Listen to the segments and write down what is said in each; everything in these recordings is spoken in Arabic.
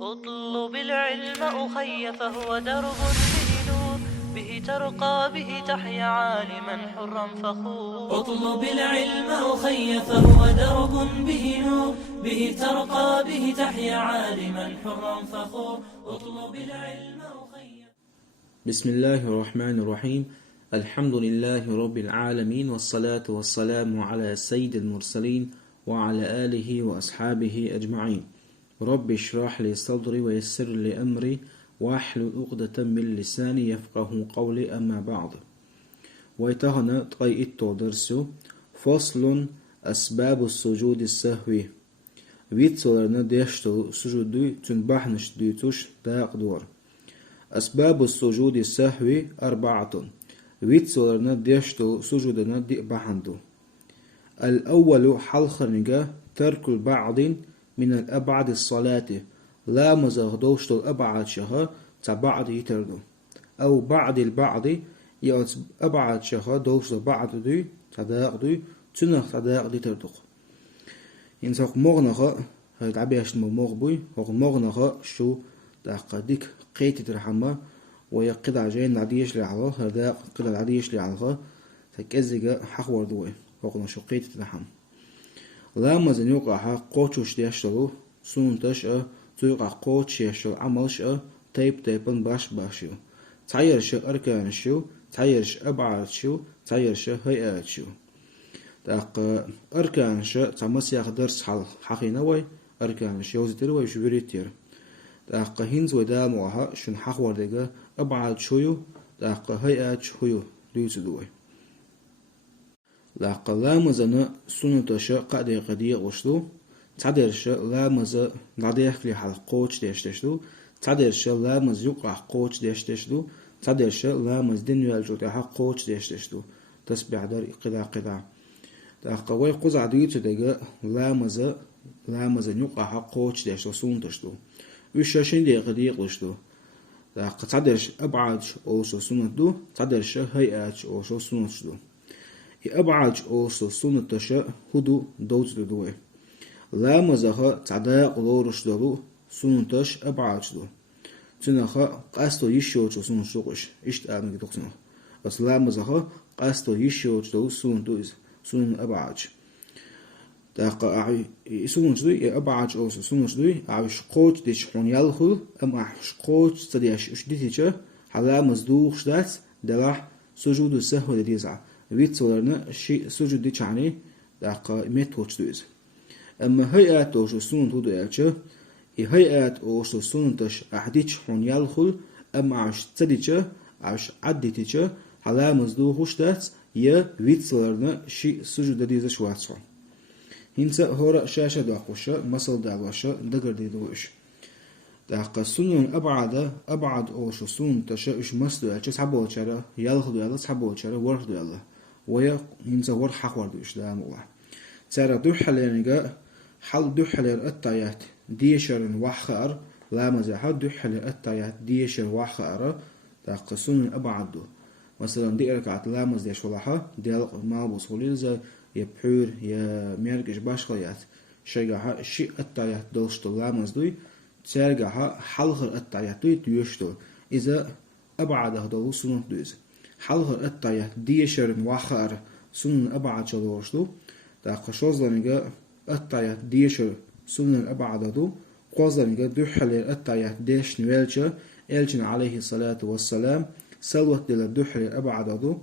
اطلب العلم أخي فهو درب به نور، به ترقى به تحيا عالما حرا فخور. اطلب العلم أخي فهو درب به نور، به ترقى به تحيا عالما حرا فخور. اطلب العلم أخي. بسم الله الرحمن الرحيم. الحمد لله رب العالمين، والصلاة والسلام على سيد المرسلين وعلى آله وأصحابه أجمعين. رب اشرح لي صدري ويسر لي أمري واحلل عقدة من لساني يفقه قولي. أما بعد، ويتهنا تقيئتو درسو فصل أسباب السجود السهوي. ويتسولرنا ديشتو سجودو تنبحنش ديتوش داق دور. أسباب السجود السهوي 4. ويتسولرنا ديشتو سجودنا دي بحندو. الأول حلخرنجا ترك البعض من الأبعد الصلاة، لا مزغدوشتو الأبعد شها تبعد يتردو، أو بعد البعض يأت أبعد شها دوشتو بعد دي تداق دي تنخ تداق دي تردو. ينساق مغنخا هيد عبيش مغبوي وغمغنخا شو داق ديك قيتي ترحمه ويقضى جاين العديش لعلها هذا قضى العديش لعلها تكزجا حخور دوي وقنا شو قيتي ترحم. لا مزن يوقع قوتش ديشتلو سونتش توقع قوتش يشتل عملش تيبن باش تعيرش أركان شو تعيرش أبعاد شو تعيرش هيئات شو. داق أركان شو تعمس ياخد درس حقينا وي أركان شو يوزتر وي شبريتير. داق هينز ودا موها شن حقور ديجا أبعاد شويو داق هيئات شويو ليس دوي. داق لا مزن سنتش قدي وشلو تعدرش لا مز نعديك لي حال قوتش ديشتشلو تعدرش لا مز يقع قوتش ديشتشلو تعدرش لا مز دنيا الجوتها قوتش ديشتشلو تسبح در قدا داق وي قزع ديت ديجا لا مز يقع قوتش ديشتو سنتشلو وشاشين دي قديق وشلو. داق تعدرش أبعاد أوشو سنتدو تعدرش هيئات أوشو سنتشلو. أبعاد أوشو سنتش هدو دوت دوي. لا مزها تعداق لورش دلو سنتش أبعاد دو. تنخا قاستو يشوچو سنتشوش إشت آدم كتوكسنو. بس لا مزها قاستو يشوچ دلو سنتوز سن أبعاد. داق أعي سنوش دوي أبعاد أوسو سنوش دوي أعيش قوت ديش حون يالخل أم أعيش قوت تديش أشديتيش حلا مزدوخ شدات دلاح سجود السهو لديزع ويتسولرنا شي سجود ديش عني داق ميتوش دويز. أما هيئات أوسو سنون تودو يالش هيئات أوسو سنونتش أحديش حون يالخل أم أعيش تديش أعيش عديتيش حلا مزدوخ شدات يا ويتسولرنا شي سجود ديزا شواتسو. هنسا هورا شاشة داقوشا مصل داقوشا دقر ديدوش. داق سنون أبعد أوشو سنون تشا إش مصدو يالش سحبو يالشارا يالخدو يالا سحبو يالشارا ورخدو يالا ويا هنسا ور حقور دوش دام الله. تارا دوحلينيغا حل دوحلير التايات ديشرن وحخار لا مزاحة دوحلير التايات ديشر وحخار داق سنون أبعدو. مثلا دي ركعت لا مزديش ولاحة ديالق مابوس وليلزا يا بحور يا ميرجش باشقيات شيغاها شي التايات دوشتو لامز دوي تسرغاها حلخر التايات دوي دوشتو اذا ابعده دو سنن دوز حلخر التايات ديشرن واخر سنن ابعد شدوشتو دا قشوزلنگا التايات ديشر سنن ابعده دو قوزلنگا دوحلر التايات ديش نويلچا الجن عليه الصلاه والسلام سلوت دل دوحلر ابعده دو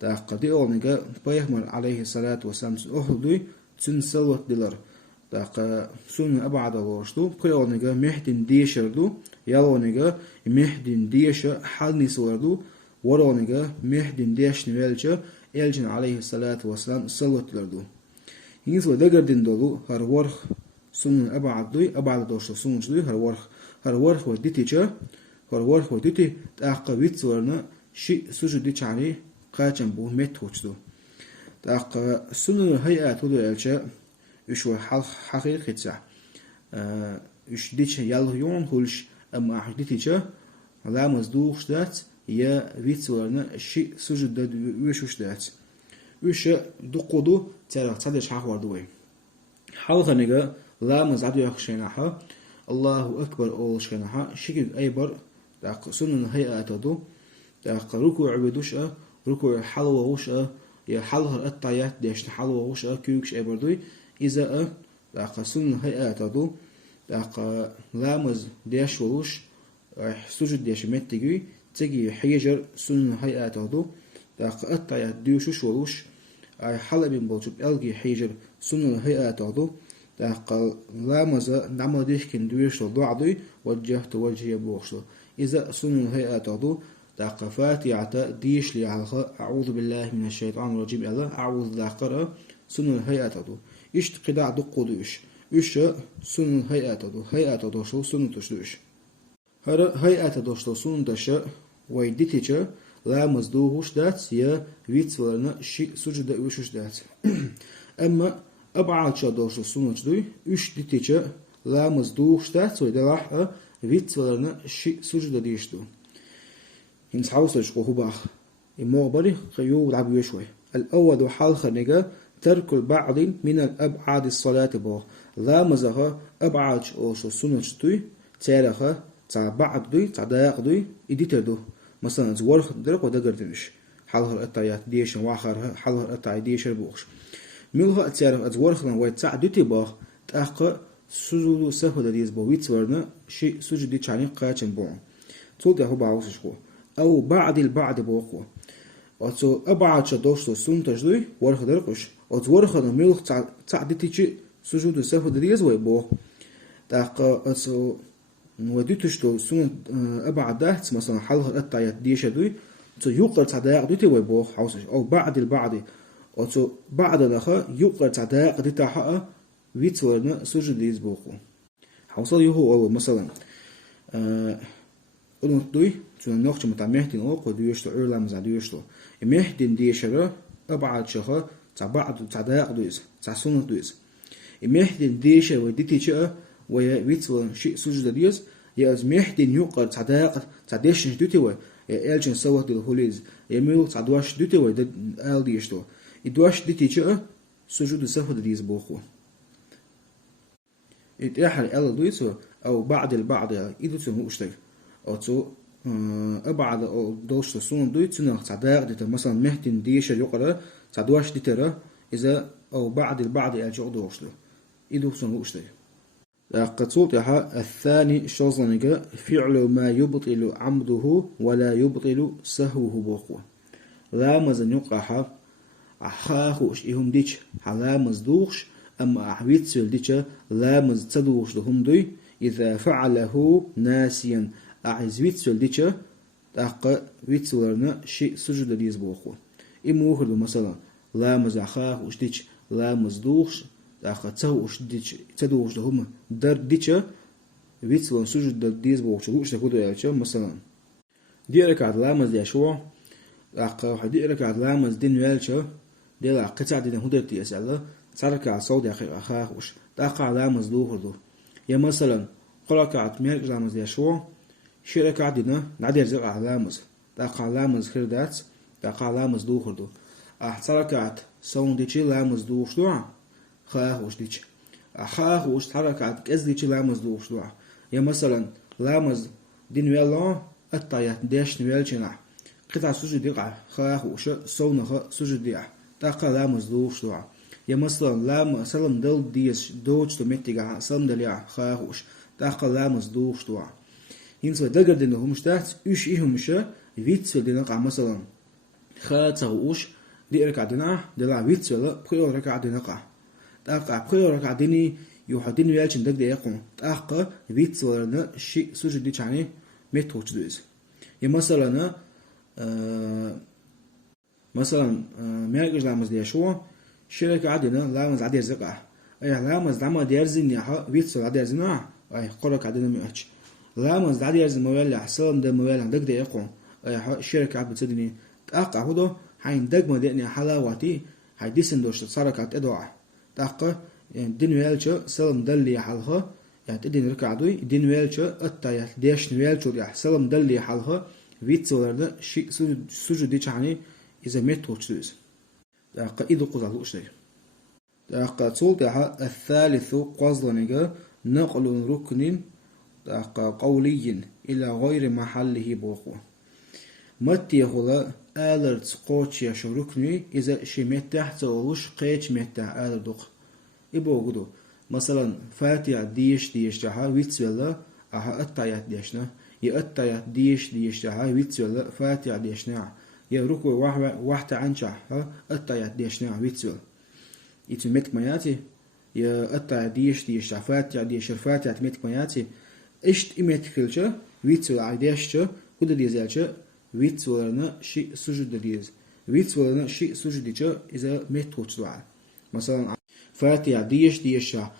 دا قدي اولنگا بيغمر عليه الصلاة والسلام أهدوي تن سلوت دلر دا سن أبعد ورشتو بيولنگا مهدين ديشردو يالونگا مهدين ديش حال نسوردو ورونگا مهدين ديش نوالجا الجن عليه الصلاة والسلام سلوت دلردو. ينسو دقردين دولو هر ورخ سن أبعد دوي أبعد دوشتو سنج دوي هر ورخ وديتي تاقا ويتسورنا شي سجو ديش عليه قاچن بو متوچدو. داق سنن هيئات ودو يالچا يشو حقيقيتسا يش ديچ يال يون هولش اما حديتيچا لا مزدوخ دات يا ويتسورنا شي سجود دد ويشوش دات ويش دقودو ترى تصدش حق وردوي حالخنيغا لا مزادو يخشينها الله أكبر أولش كنها شكل أيبر داق سنن هيئة تدو داق ركوع بدوش ركوع حلوة وش يا حلها الطيات ديش حلوة وش كيوكش أيبردوي إذا داق سنن هيئة تدو داق لامز ديش وش سجد ديش متجي تجي حيجر سنن هيئة تدو داق الطيات ديوش وش أي حلق بين بوجب ألقي حيجر سنن هيئة تدو داق لامز نعمل ديش كن دويش ضعضي وجهت وجهي بوخشلو إذا سنن هيئة تدو داق فاتحة ديش لي على أعوذ بالله من الشيطان الرجيم الله أعوذ داقرة سنن هيئة تدو إيش قدع دقو دوش إيش سنن هيئة تدو شو سنن تشدوش هيئة تدو شو سنن تش ويدتيش لا مزدوهوش دات يا ويتسولنا شيء سجد وشوش دات أما أبعاد شادوش سنن تشدوي إيش دتيش لا مزدوهوش دات ويدلاح ويتسولنا شيء سجد ديشتو إنس حوصلش قهوباخ المغبري خيو لعب يشوي الأول حال خنجة ترك البعض من الأبعاد الصلاة بو لا مزها أبعاد أو شو سنة شتوي تاريخها تاع بعض دوي تاع داق دوي إديتر دو مثلا زورخ درك ودقر دمش حالها الطيات ديش واخرها حالها الطي ديش بوخش ملها تاريخ زورخنا وتاع دوتي باخ تاق سجود سهو ديز بو ويتورنا شيء سجود دي تشاني قاچن بو تولد هو باوسش بو أو بعد البعض بوقو أتو أبعد شدوشتو سنتجدوي ورخ درقش أتو ورخ نميلخ تعدتيجي سجود سهو دريز ويبو داق أتو وديتشتو سن أبعد دهت مثلا حلها الطيات ديشدوي أتو يقر تعداق دوتي ويبو حوسش أو بعد البعض أتو بعد لخا يقر تعداق ديتا حقا ويتورنا سجود ديز بوقو حوصل يهو أو مثلا أولو دوي تون نوخش متى مهدين أوقو ديوشتو أولا مزا ديوشتو مهدين ديشرة أبعد شخا تاع بعض تاع داق دويز تاع سنة دويز مهدين ديشة وديتي شا ويا ويتسو شيء سجد ديز يا از مهدين يوقع تاع داق تاع ديش دوتي ويا إلجن سوى دل هوليز يميل تاع دواش دوتي ويا آل ديشتو يدواش ديتي شا سجد سهو ديز بوخو يتأحل آل دويسو أو بعد البعض إذا تسمو أشتغل أو تو أبعد أو دوش سون دوي تناق تعداق ديتا مثلا مهتن ديشة يقرأ تعدواش ديترا إذا أو بعد البعض أجو دوش له إذا سون أشتغل قد الثاني شوزنجا فعل ما يبطل عمده ولا يبطل سهوه بوقوة لا مزن يقع أخاهوش إهم ديش حلا مزدوش أما أحويتسل ديش لا مزتدوش لهم دوي إذا فعله ناسيا أعز ويتسل ديش تاق ويتسلرنا شيء سجد ديز بوقوة إمو هردو مثلا لا مز أخاهوش ديش لا مزدوش تاق تسوش ديش تدوش لهم در ديش ويتسلن سجد ديز بوقوة وش تقولوا يا مثلا ديرك على لامز يشوع تاق ديرك على لامز دين يالشة ديلا قطع دين هدرتي أسأله ترك على صوت أخاهوش تاق على لامز دو هردو يا مثلا قرأت ميرك لامز يشوع شركة عدنا نعدي رزق علامز تاق علامز خردات تاق علامز دو خردو تركت سون ديتشي لامز دو شدوع خاهوش ديتش خاهوش تركت كز ديتشي لامز دو شدوع يا مثلا لامز دين ويلا الطيات ديش نويلشنا قطع سجد دقع خاهوش سونها سجد دقع تاق لامز دو شدوع يا مثلا لام سلم دل ديش دوش تمتيجا سلم دليا خاهوش تاق لامز دو شدوع ينسى دقر دينه هم شتات إيش إيهم مشى ويتسل دينه قا مثلا خاطر وش دي ركع دينه دلا ويتسل بخير ركع دينه قا تاقع بخير ركع ديني يوحدين ويالشن دق دقيقون تاقع ويتسل شيء سجد دي يعني متوش دوز يا مثلا مثلا ميرجع لامز دي شو شركة عدنا لامز عدير زقع أي لامز لما ديرزين يا ويتسل عدير زنا أي قرك عدنا ميأتش لامز دعدي يرز موالع حسام ده موالع دق دقيقون الشركة عبد تدني تأقع هذا حين دق ما دقني حلاواتي هاي ديسن دوش تصارك أدوع تأقع دين ويالشة سلم دلي حالها يعني تدين ركع دوي دين ويالشة أتى ديش ويالشة يا سلم دلي حالها ويتصورنا شيء سجود ديش يعني إذا ميت وتشوز تأقع إذا قضى لوش ده تأقع صوت الثالث قصدنا نقل ركن قولي إلى غير محله بوقوة متى هو آلر تقوتش يشو ركني إذا شمتح تقولوش قيتش متح آلر دوق إبوغدو مثلا فاتحة ديش جها ويتسولا أها التايات ديشنا يا التايات ديش جها ويتسولا فاتحة ديشنا يا ركو واحدة عنشا ها التايات ديشنا ويتسول يتمت مياتي يا التايات ديش جها فاتحة ديش فاتحة تمت مياتي إشت إمت كلشة ويتسول عيديشة كده ديزالشة ويتسولنا شيء سجود ديز ويتسولنا شيء سجود ديشة إذا مت وتسوع مثلا فاتحة ديش شا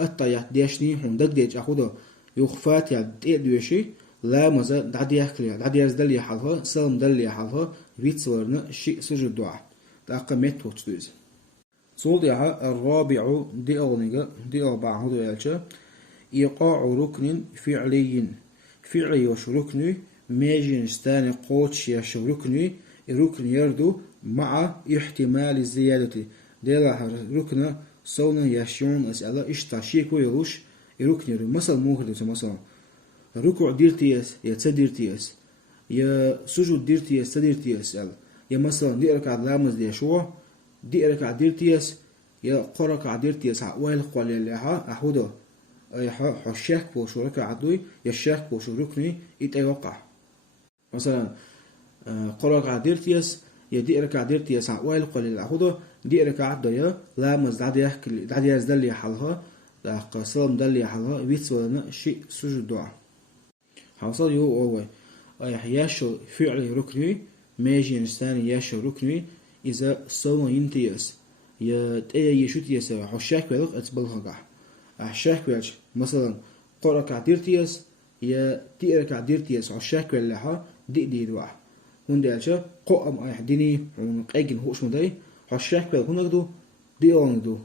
التايات ديشني هندك ديش أخده يوخ فاتحة ديشي لا مزا دعدياز دل يحلها سلم دل يحلها ويتسولنا شيء سجود دعاء تأقى مت وتسوز صول يها الرابع دي أغنية دي أربعة هدو يالشا إيقاع ركن فعلي وش ركن ماجين ستاني قوتش يش ركن يردو مع احتمال الزيادة ديلا ركن صونا يشيون أسألة إشتاشيكو يروش ركن يرو مثلا موهدو مثلا ركوع ديرتيس يا تديرتيس يا سجود ديرتيس تديرتيس يا مثلا دي ركعة لامز دي شو دي ركعة ديرتيس يا قركعة ديرتيس عوال قوالي لها أحوده حشاك بوشو ركعة دوي يشاك بوشو ركني يتوقع مثلا قركعة ديرتيس يا دي ركعة ديرتيس عوال قوالي لها دي ركعة دوي لامز دعدياز دلي حلها قسم دلي حلها ويتسولنا شيء سجود دعاء حصل يو أوه ياشو فعل ركني ماجي نستاني ياشو ركني إذا صوم ينتيس يا تأي يشوتيس حشاك بلغ أتبلغ حشاك بلغ مثلا قرأك عديرتيس يا تيرك عديرتيس حشاك بلغها دي دوا هندالشا قوم أيحديني ونقاجن هوش مداي حشاك بلغ هنقدو دي أوندو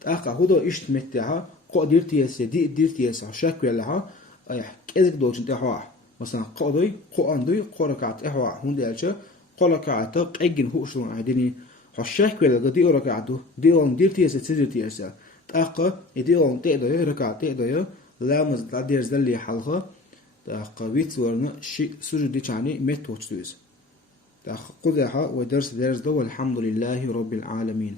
تأقع هدو إشت متها قو ديرتيس دي ديرتيس حشاك بلغها أيح كذك دوجن تحوا مثلا قضي قاندي قركعت إحوا هندالشا قركعت قاجن هوشون عدني حشاك ولا قدي ركعته دي اون ديرتيس تسديرتيس تاقا دي اون تقدر ركعت تقدر لا مز ديرز دلي حلقه تاقا بيت ورنا شيء سجود دي يعني مت وتسويس تاقا قدها ودرس دو والحمد لله رب العالمين.